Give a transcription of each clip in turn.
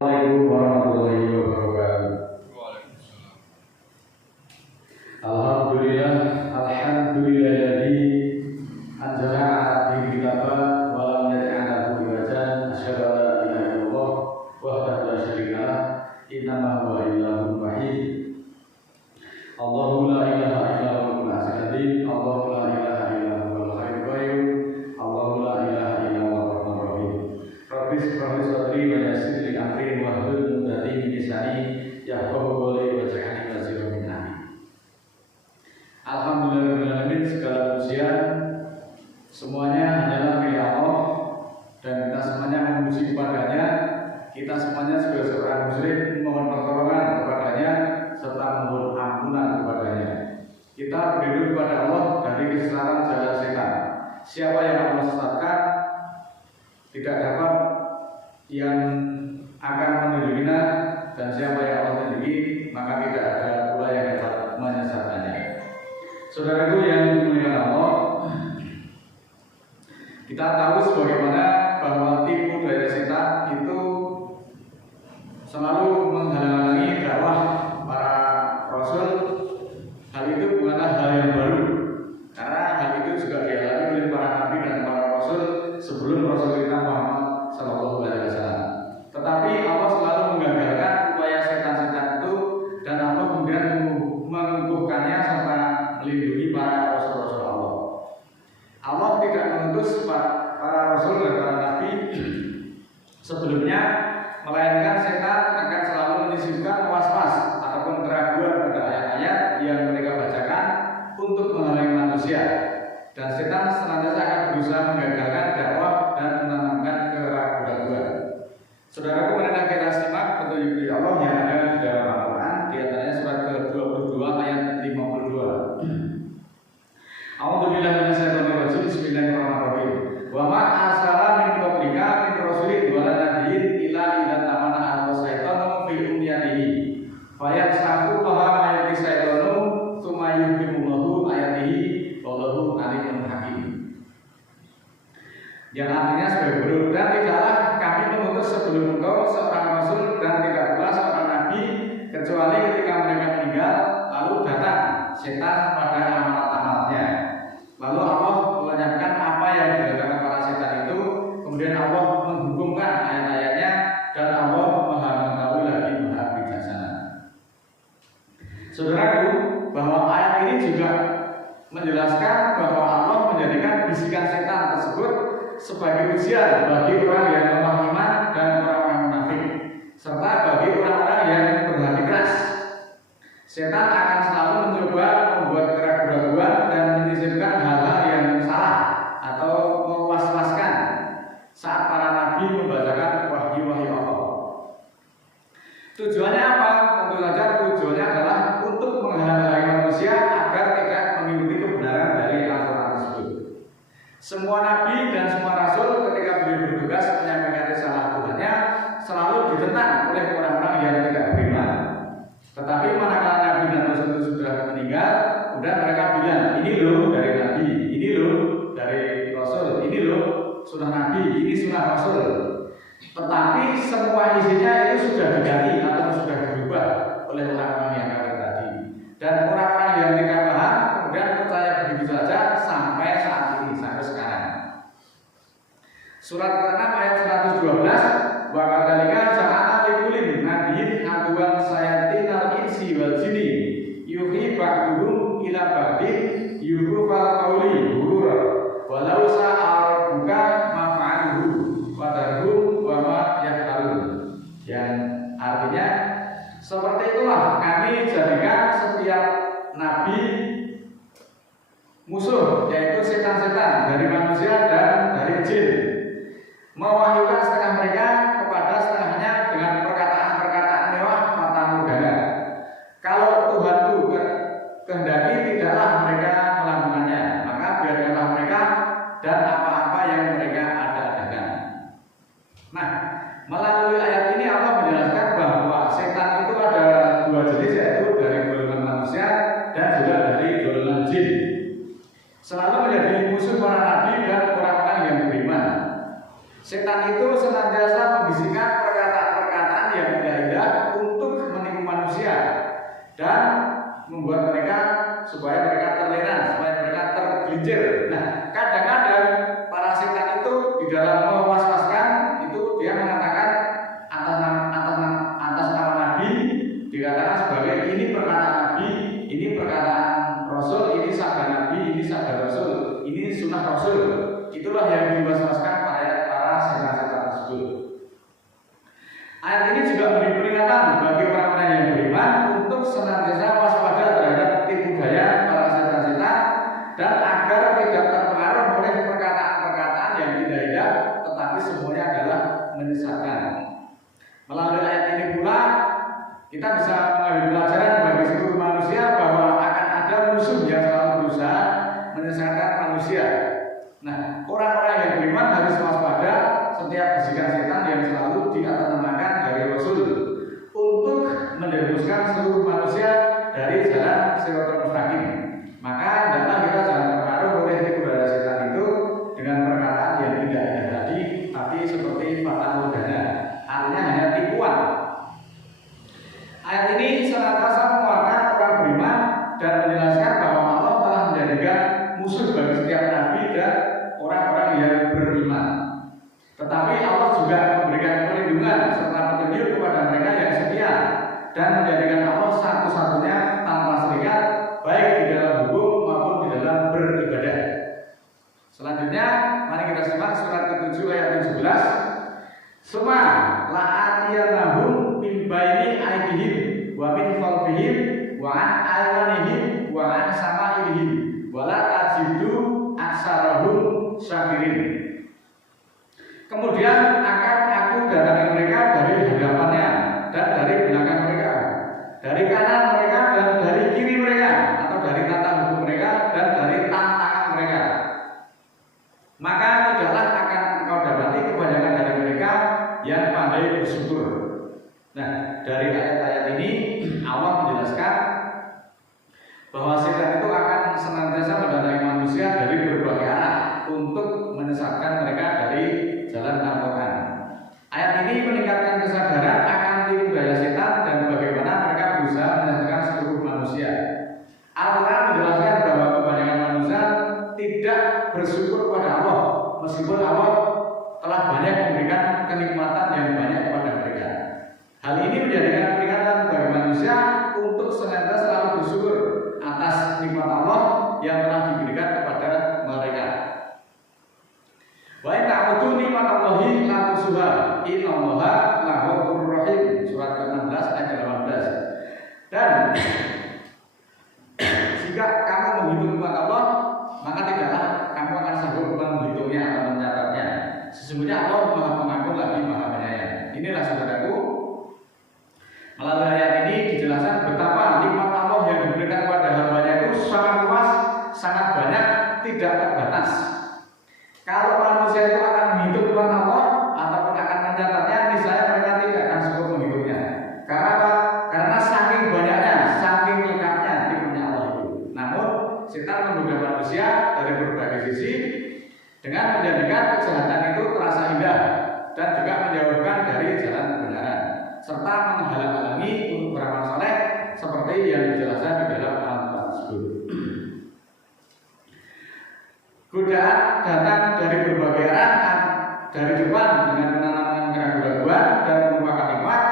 Assalamualaikum warahmatullahi wabarakatuh. Alhamdulillah, alhamdulillahilladzi anzala 'ala abdihi kitaba wa lam yaj'al lahu iwajan. Asyhadu an la ilaha illallah wahdahu la syarika lah, innama huwa ilahun wahid. Allahu la ilaha illa huwal hayyul qayyum, Allahu la ilaha illa huwal hayyul qayyum, Allahu la ilaha illa huwar rahmanur rahim. Rabbis rabbi sadri wa yassir li amri wahlul 'uqdatam min lisani yafqahu qawli waj'alni naziran min amri. Alhamdulillahirrahmanirrahim. Segala pujian semuanya hanyalah milik Allah dan kita semuanya memuji kepadanya. Kita semuanya sebagai seorang muslim mohon pertolongan kepadanya serta mohon ampunan kepadanya. Kita berlindung kepada Allah dari kesesatan jalan setan. Siapa yang Allah sesatkan tidak dapat yang akan menunjukinya, dan siapa yang Allah tunjuki maka tidak ada pula yang dapat menyesatkannya. Saudaraku yang dimuliakan Allah, kita tahu sebagaimana bahwa tipu daya setan itu selalu menghalangi dakwah para rasul. Hal itu bukanlah hal yang baru, karena hal itu juga dialami oleh para nabi dan para rasul sebelum Rasul kita Muhammad Sallallahu Alaihi Wasallam. Tetapi Allah selalu menggagalkan upaya setan-setan itu, dan Allah kemudian mengukuhkannya serta melindungi para rasul-rasul Allah. Allah tidak mengutus para rasul dan para nabi sebelumnya, melainkan setan akan selalu menyisipkan was-was ataupun keraguan pada ayat-ayat yang mereka bacakan untuk menghalangi manusia, dan setan senantiasa akan berusaha menggagalkan dakwah dan menanamkan keraguan. Saudaraku, marilah kita simak petunjuk dari Allah yang ada di dalam Al-Quran, di antaranya surat ke-22 ayat 52. A'udzubillahi minasyaitonir rajim. Bismillahirrahmanirrahim. Wa ma arsala min qablika min rasulin wa la nabiyyin illa idza tamana al-syaitanu fi umniyatihi fayansakhu ma yulqi syaitanu tsumma yuhkimuhu ayatihi wallahu alimun hakim. Yang artinya sebagai berikut: dan tidaklah kami mengutus sebelum engkau seorang rasul dan tidak pula seorang nabi kecuali ketika mereka meninggal lalu datang setan pada amal-amalnya. Lalu Allah melenyapkan apa yang dilakukan para setan itu, kemudian Allah menghukumkan ayat-ayatnya, dan Allah Maha mengetahui lagi Maha bijaksana. Saudaraku, bahwa ayat ini juga menjelaskan bahwa Allah menjadikan bisikan setan tersebut sebagai ujian bagi orang yang lemah iman dan orang-orang munafik, serta bagi orang-orang yang berhati keras. Setan akan selalu mencoba membuat keraguan dan menyisipkan hal-hal yang salah atau mewas-waskan saat para nabi membacakan wahyu-wahyu Allah. Tujuannya apa? Tentu saja tujuannya adalah untuk menghalangi manusia agar tidak mengikuti kebenaran dari Al-Quran tersebut. Semua nabi dan semua rasul ketika beliau bertugas menyampaikan risalah Tuhannya selalu ditentang oleh orang-orang yang tidak beriman. Tetapi manakala nabi dan rasul itu sudah meninggal, kemudian mereka bilang, ini loh dari nabi, ini loh dari rasul, ini loh sunnah nabi, ini sunnah rasul. Tetapi semua isinya itu sudah diganti atau sudah berubah oleh orang-orang yang kafir tadi. Dan orang-orang yang tidak paham kemudian percaya begitu saja sampai saat ini, sampai sekarang. Surat ke-6 ayat 112, wa kadzalika ja'alna likulli nabiyyin aduwwan syayatinal insi wal jinni yuhi ba'duhum ila ba'din yuhufal qawli ghurura walau sa'a rabbuka ma fa'aluhu wa darhum wa ma yaf'alun. Yang artinya, seperti itulah kami jadikan setiap nabi musuh, yaitu setan-setan dari manusia dan dari jin, mewahyukan setengah mereka kepada setengahnya dengan perkataan-perkataan mewah fata morgana. Kalau Tuhanku kehendaki tidaklah mereka melakukannya, maka biarkanlah mereka dan apa-apa yang mereka ada-adakan. Nah, melalui ayat ini Allah menjelaskan bahwa setan itu ada dua jenis, yaitu dari golongan manusia dan juga dari golongan jin. Selalu menjadi musuh para nabi dan orang-orang yang beriman. Setan itu senantiasa Ayat ini juga memberi peringatan bagi orang-orang yang beriman untuk senantiasa waspada terhadap tipu daya para setan-setan dan agar tidak terpengaruh oleh perkataan-perkataan yang indah-indah, tetapi semuanya adalah menyesatkan. Melalui ayat ini pula kita bisa mengambil pelajaran bagi seluruh manusia bahwa akan ada musuh yang selalu berusaha menyesatkan manusia. Nah, orang-orang yang beriman harus waspada setiap bisikan setan yang selalu diatasnamakan dari Rasul untuk menjerumuskan seluruh manusia dari jalan Shiratal Mustaqim. Maka hendaklah kita jangan terpengaruh oleh tipu daya setan itu dengan perkataan yang indah-indah tadi, tapi seperti fata morgana, artinya hanya tipuan. Ayat ini senantiasa menguatkan orang beriman dan menjelaskan bahwa Allah telah menjadikan musuh bagi setiap nabi dan orang-orang yang beriman. Tetapi Allah juga memberikan perlindungan serta petunjuk kepada mereka yang setia dan menjadikan Allah satu-satunya tanpa serikat, baik di dalam hukum maupun di dalam beribadah. Selanjutnya, mari kita simak surat ke-7 ayat 17. Suma la'atiyanahum min baini aydihim wa min khalfihim wa an aymanihim wa an sama'ilihim wa la tajidu aksarahum syakirin. Kemudian akan aku datangi mereka dari hadapannya dan dari belakang mereka, dari kanan mereka dan dari kiri mereka, atau dari tata hukum mereka dan dari tantangan mereka. Maka tidaklah akan engkau dapati kebanyakan dari mereka yang pandai bersyukur. Nah, dari ayat-ayat ini Allah menjelaskan bahwa setan itu akan senantiasa mendatangi manusia dari berbagai arah untuk menyesatkan mereka dari jalan Al-Quran. Ayat ini meningkatkan kesadaran akan tipu daya setan dan bagaimana mereka berusaha menyesatkan seluruh manusia. Al-Quran menjelaskan bahwa kebanyakan manusia tidak bersyukur kepada Allah, meskipun Allah telah banyak memberikan kenikmatan yang banyak kepada mereka. Hal ini menjadikan peringatan bagi manusia untuk senantiasa selalu bersyukur atas nikmat Allah yang telah diberikan kepada mereka. Wa inna ta'udu nikmatallahi la tusuha innallaha laghafurur rahim, surat ke-16 ayat 18. Dan jika kamu menghitung nikmat Allah, maka tidaklah kamu akan sanggup menghitungnya atau mencatatnya. Sesungguhnya Allah Maha Pengampun lagi Maha Penyayang. Inilah saudaraku, melalui ayat ini dijelaskan betapa nikmat Allah yang diberikan kepada hambanya itu sangat luas, sangat banyak, tidak terbatas. Kalau manusia itu akan menghitung nikmat Allah ataupun akan mencatatnya, niscaya mereka tidak akan sanggup menghitungnya. Karena apa? Karena saking banyaknya, saking lengkapnya nikmatnya Allah itu. Namun setan menggoda manusia dari berbagai sisi dengan menjadikan kejahatan itu terasa indah dan juga menjauhkan dari jalan kebenaran, serta menghalang-halangi untuk beramal saleh seperti yang dijelaskan di dalam Al-Quran tersebut. Godaan datang dari berbagai arah, dari depan dengan menanamkan keraguan-keraguan dan merupakan nikmat,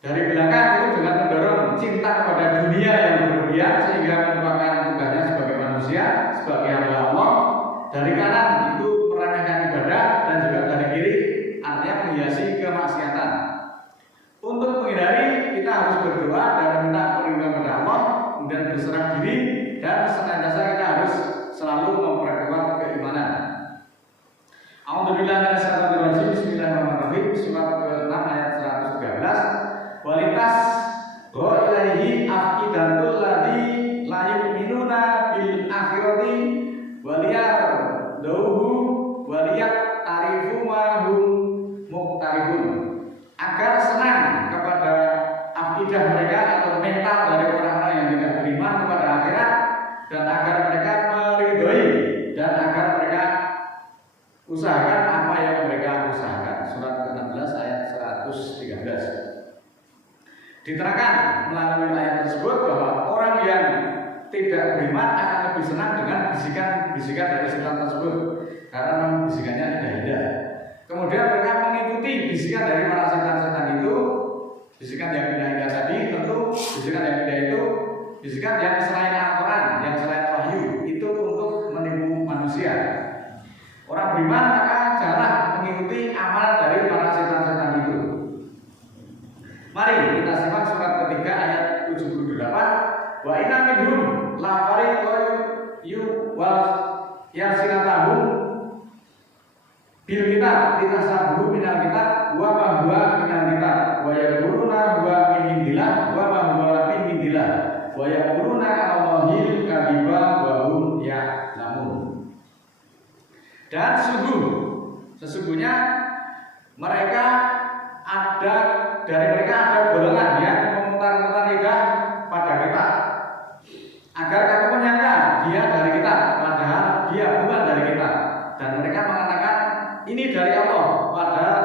dari belakang itu dengan mendorong cinta kepada dunia yang berlebihan sehingga merupakan tugasnya sebagai manusia, sebagai hamba Allah. Dari kanan itu meremehkan ibadah dan juga dari kiri artinya menghiasi kemaksiatan. Untuk menghindari, kita harus berdoa dan minta perlindungan kepada Allah, kemudian berserah diri dan senantiasa kita harus selalu memperkuat keimanan. A'udzubillahi minasyaitonir rajim. Bismillahirrahmanirrahim. Surat ke-6 ayat 113. Walitas wa ilaihi afidatul ladzi la yu'minuna bil akhirati waliyar dauhu waliyat tarifu ma hum muqtarifun. Agar senang kepada akidah mereka atau mental dari orang-orang yang tidak beriman kepada akhirat, dan agar mereka meridhoi dan agar mereka usahakan apa yang mereka usahakan. Surat ke-16 ayat 113. Diterangkan melalui ayat tersebut bahwa orang yang tidak beriman akan lebih senang dengan bisikan-bisikan dari setan tersebut, karena memang bisikannya indah-indah. Kemudian mereka mengikuti bisikan dari para setan-setan itu, bisikan yang indah-indah tadi, tentu bisikan yang indah itu bisikan yang selain Al-Quran, yang selain wahyu, itu untuk menipu manusia. Orang beriman maka janganlah mengikuti amalan dari para setan-setan itu. Mari kita simak surat ketiga ayat 78. Wa inna minhum la fariqun yuwal yasinatahum bil kitab ditasabuhu minal kitab wa ma huwa minal kitab wa yaquluna huwa min indillah wa ma huwa min indillah wa yaquluna Allahil kadiba wa hum ya'lamun. Dan sesungguhnya mereka ada dari mereka ada golongan yang memutar-mutar lidah pada kita agar kamu menyangka dia dari kita padahal dia bukan dari kita, dan mereka mengatakan ini dari Allah padahal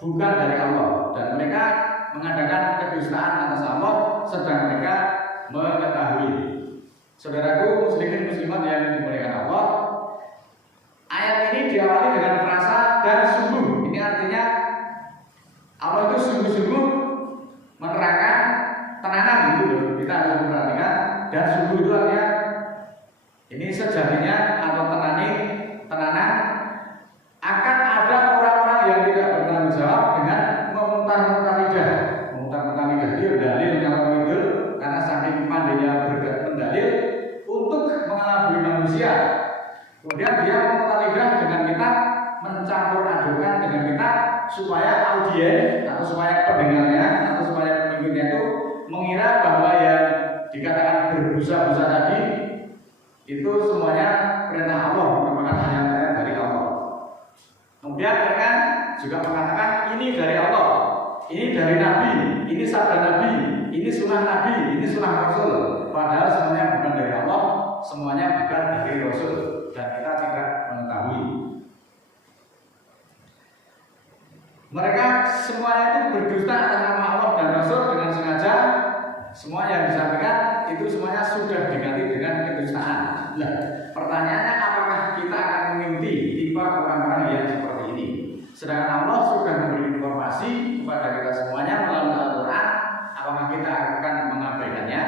bukan dari Allah, dan mereka mengadakan kedustaan atas Allah sedang mereka mengetahui. Saudaraku muslimin muslimat yang dimuliakan Allah, ayat ini diawali dengan frasa dan sungguh. Ini artinya Allah itu sungguh-sungguh menerangkan tenanan gitu. Kita harus memperhatikan, dan sungguh itu artinya ini sejatinya atau tenanan akan ada orang-orang yang tidak bertanggung jawab dengan memutar-mutar lidah. Memutar-mutar lidah dia dalil kalau itu karena saking pandainya berdalil untuk mengelabui manusia. Kemudian dia memutar lidah dengan kita, mencampur adukan dengan kita supaya audien atau supaya pendengarnya atau supaya pengikutnya itu mengira bahwa yang dikatakan berbusa-busa tadi itu semuanya perintah Allah, merupakan hanya dari Allah. Kemudian mereka juga mengatakan ini dari Allah, ini dari Nabi, ini sabda Nabi, ini sunnah Nabi, ini sunnah Rasul. Padahal semuanya bukan dari Allah, semuanya bukan dari Rasul, dan kita tidak mengetahui. Mereka semuanya itu berdusta atas nama Allah dan Rasul dengan sengaja. Semua yang disampaikan itu semuanya sudah diganti dengan kedustaan. Nah, pertanyaannya apakah kita akan mengikuti tipe orang-orang yang seperti ini? Sedangkan Allah sudah memberi informasi kepada kita semuanya melalui Al-Quran. Apakah kita akan mengabaikannya?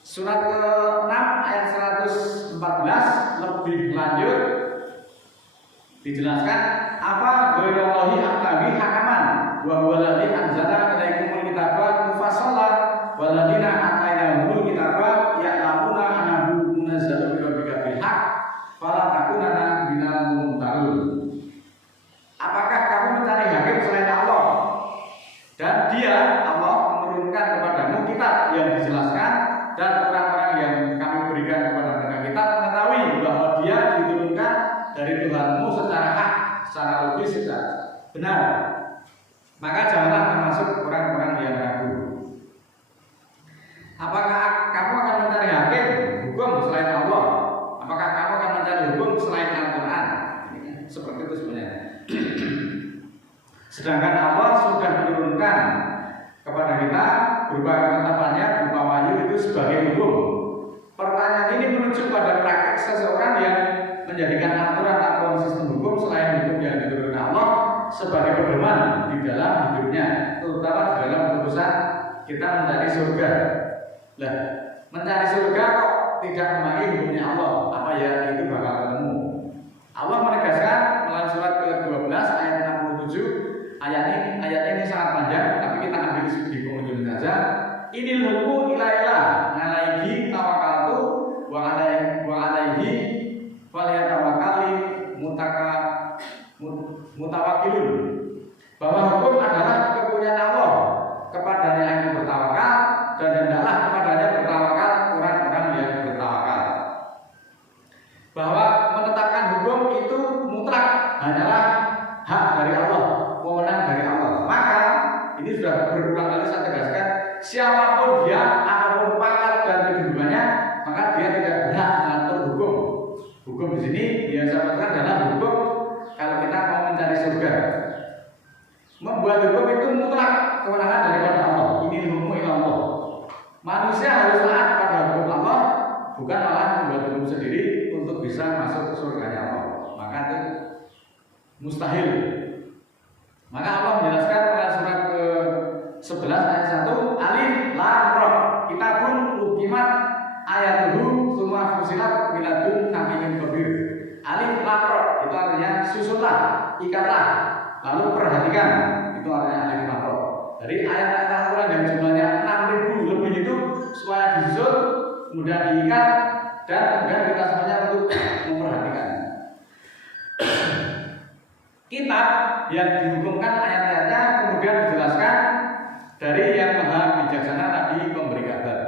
Surat ke-6 ayat 114 lebih lanjut dijelaskan apa ghairullahi aqtabi hakaman wa huwa alladzi anzala ilaikumul kitaba mufassalan walladzina atainahumul kitaba ya'lamuna annahu munazzalu min rabbika bil haqq fala takunanna minal mumtarun. Apakah kamu mencari hakim selain Allah, dan dia Allah menurunkan kepadamu kitab yang dijelaskan, dan orang-orang yang kami berikan kepada mereka kitab mengetahui bahwa dia diturunkan dari Tuhanmu secara hak, secara logis, secara benar. Maka janganlah termasuk orang-orang yang ragu. Apakah kamu akan mencari hakim hukum selain Allah? Apakah kamu akan mencari hukum selain Al-Quran? Seperti itu sebenarnya. Sedangkan Allah sudah menurunkan kepada kita berupa ketetapannya, berupa wahyu itu sebagai hukum. Pertanyaan ini merujuk pada praktek seseorang yang menjadikan aturan atau sistem hukum selain hukum yang diturunkan Allah sebagai pedoman di dalam hidupnya, terutama di dalam keputusan kita mencari surga. Lah, mencari surga kok tidak memakai hukumnya Allah? Apa ya itu bakal ketemu? Allah menegaskan melalui surat ke-12 ayat 67. Ayat ini sangat panjang, tapi kita ambil di penghujung saja. Inil hukmu ilailah alaihi tawakkaltu wa alaihi falyatawakkali mutawakkilun. Bahwa hukum adalah kepunyaan Allah, kepadanya yang bertawakal, dan hendaklah kepadanya bertawakal orang-orang yang bertawakal. Bahwa menetapkan hukum itu mutlak hanyalah hak dari Allah, wewenang dari Allah. Maka ini sudah berulang kali saya tegaskan, siapapun dia, apapun pangkat dan kedudukannya, maka dia tidak berhak mengatur hukum. Hukum di sini biasa adalah hukum kalau kita mau mencari surga. Membuat hukum itu mutlak kewenangan daripada Allah. Ini hukum Allah. Manusia harus taat pada hukum Allah, bukan malah membuat hukum sendiri untuk bisa masuk surganya Allah. Maka itu mustahil. Maka Allah menjelaskan pada surat ke-11 ayat 1, Alif Lam Ra, kitabun ukimat ayatuhu summa fusilat miladun hakimin khabir. Alif Lam Ra itu artinya susunlah, ikatlah, lalu perhatikan. itu artinya ahli makro. Dari ayat-ayat Al-Quran yang jumlahnya 6.000 lebih itu supaya disusun, kemudian diikat, dan kemudian kita semuanya untuk memperhatikan. Kitab yang dihukumkan ayat-ayatnya kemudian dijelaskan dari yang maha bijaksana Nabi pemberi kabar.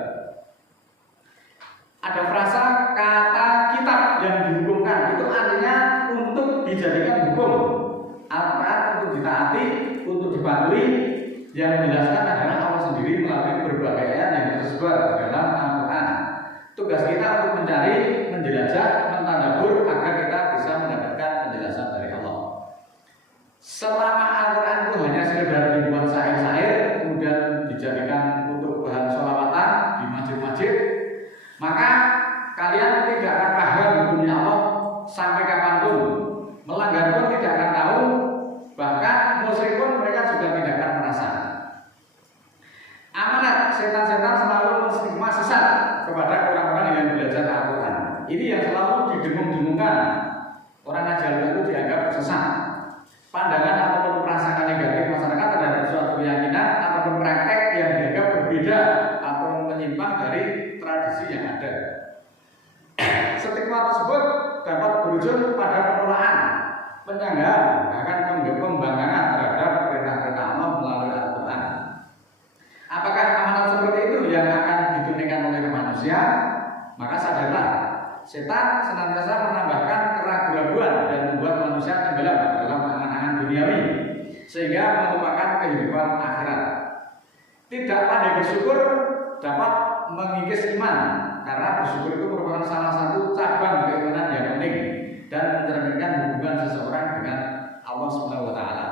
Ada frasa kata kitab yang dihukumkan, itu artinya untuk dijadikan hukum, Al-Quran untuk ditaati, untuk dipatuhi. Yang menjelaskan adalah Allah sendiri melalui berbagai ayat yang tersebar di dalam Al-Quran. Tugas kita untuk mencari, menjelajah, mentadabbur agar kita bisa mendapatkan penjelasan dari Allah. Selama Al-Quran itu hanya sekedar dibuat syair-syair kemudian dijadikan untuk bahan sholawatan di masjid-masjid, maka kalian tidak akan paham hukumnya Allah sampai kapanpun. Melanggar pun tidak akan tahu, bahkan musyrik pun mereka juga tidak akan merasa. Amanat setan-setan selalu menstigma sesat kepada orang-orang yang belajar Al-Quran. Ini yang selalu didengung-dengungkan. Orang ajar itu dianggap sesat. Pandangan ataupun perasaan negatif masyarakat terhadap suatu keyakinan ataupun praktek yang dianggap berbeda atau menyimpang dari tradisi yang ada. Stigma tersebut dapat berujung pada penolakan, penyanggahan, bahkan pembangkangan terhadap perintah-perintah Allah melalui Al-Quran. Apakah amanat seperti itu yang akan ditunaikan oleh manusia? Maka sadarlah, setan senantiasa menambahkan keraguan-raguan dan membuat manusia tenggelam dalam angan-angan duniawi sehingga melupakan kehidupan akhirat. Tidak pandai bersyukur dapat mengikis iman, karena bersyukur itu merupakan salah satu cabang keimanan yang penting dan mencerminkan hubungan seseorang dengan Allah Subhanahu wa taala.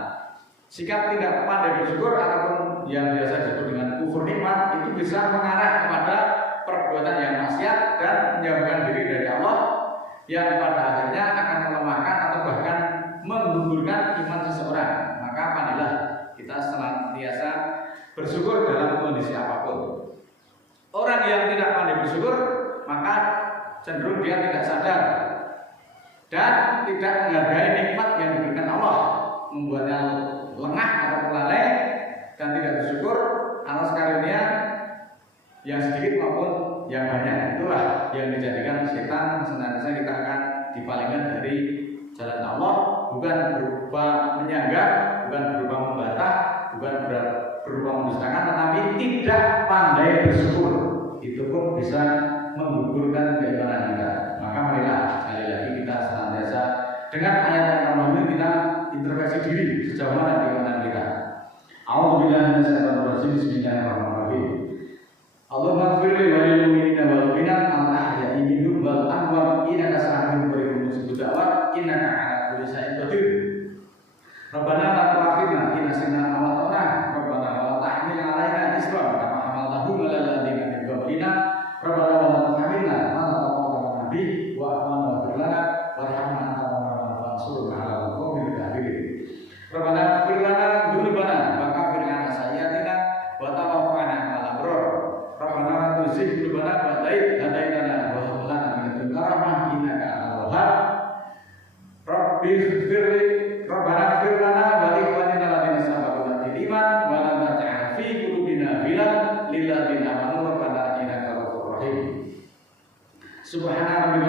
Sikap tidak pandai bersyukur ataupun yang biasa disebut dengan kufur nikmat itu bisa mengarah kepada perbuatan yang maksiat dan menjauhkan diri dari Allah, yang pada akhirnya akan melemahkan atau bahkan menggugurkan iman seseorang. Maka pandailah kita senantiasa bersyukur dalam kondisi apapun. Orang yang tidak pandai bersyukur maka cenderung dia tidak sadar dan tidak menghargai nikmat yang diberikan Allah, membuatnya lengah atau lalai dan tidak bersyukur atas karunia yang sedikit maupun yang banyak. Itulah yang dijadikan setan senantiasa kita akan dipalingkan dari jalan Allah, bukan berupa menyanggah, bukan berupa membantah, bukan berupa mendustakan, tetapi tidak pandai bersyukur. Itu pun bisa menggugurkan keimanan kita. Maka marilah sekali lagi kita senantiasa dengan ayat-ayat Allah kita introspeksi diri sejauh mana keimanan kita. A'udzubillahi minasyaitonir rajim. Bismillahirrahmanirrahim. Allahumma ighfirli wa lil mu'minina wal mu'minat al-ahya'i minhum wal amwat innaka sami'un qaribun mujibud da'wat innaka 'ala kulli syai'in qadir. Rabbana la tu'akhidna in nasina aw akhtana. Rabbana wa la tahmil 'alaina isran kama hamaltahu 'alal ladzina min qablina. Rabbana wa la tuhammilna ma la taqata lana bihi wa'fu 'anna waghfir lana warhamna anta maulana fansurna 'alal qawmil kafirin. Rabbana ighfir lana dzunubana wa kaffir 'anna sayyi'atina wa tawaffana ma'al abrar. Rabbana la tuzigh qulubana ba'da idh hadaytana wa hab lana min ladunka rahmah innaka antal wahhab. Rabbi ighfirli Rabbana ighfir lana wa li ikhwanina alladziina sabaquna bil iman wa la taj'al fi qulubina ghillan lil ladziina amanu rabbana innaka ra'ufur rahim. Subhana rabbika